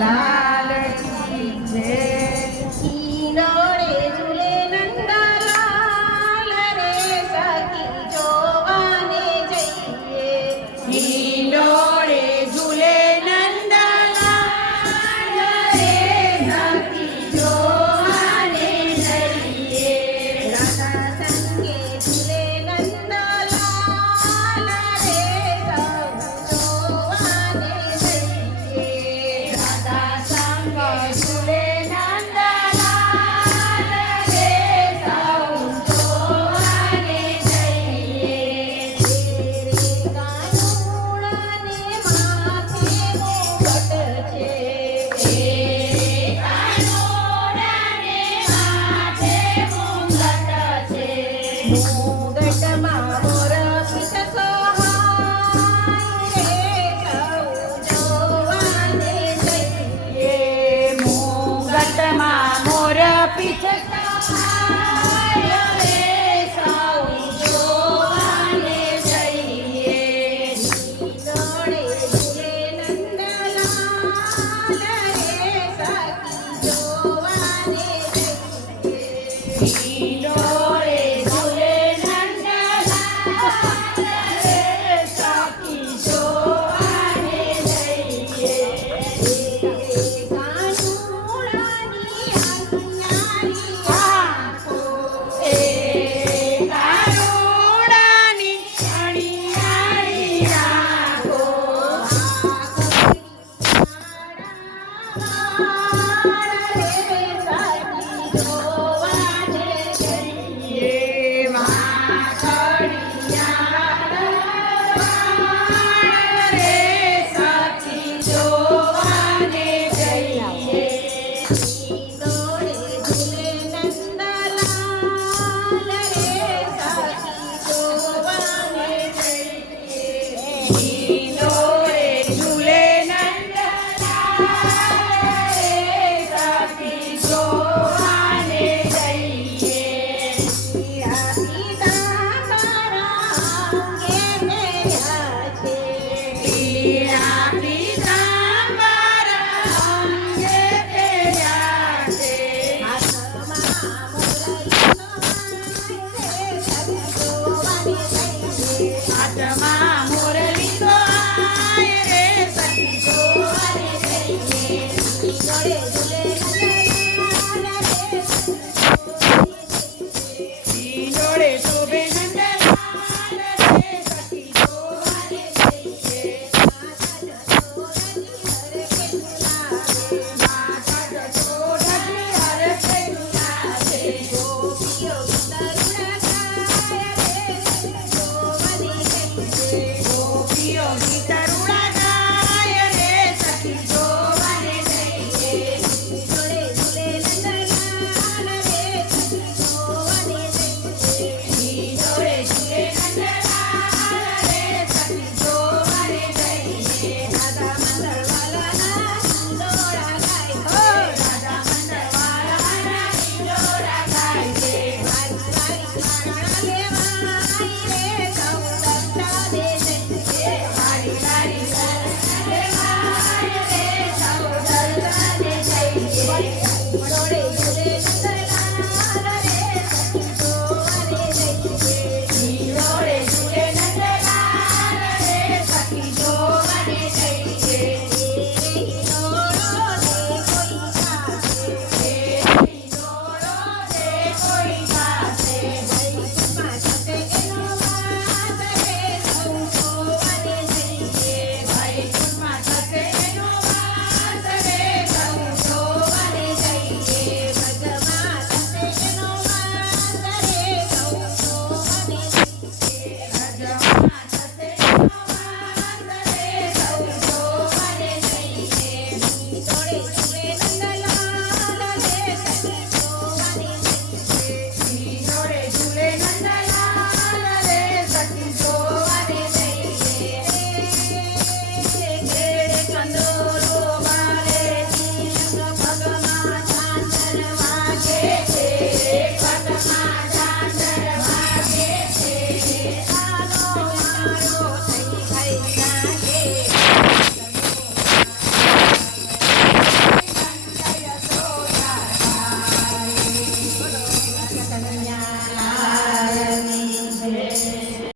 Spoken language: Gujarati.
લાલ કી જય.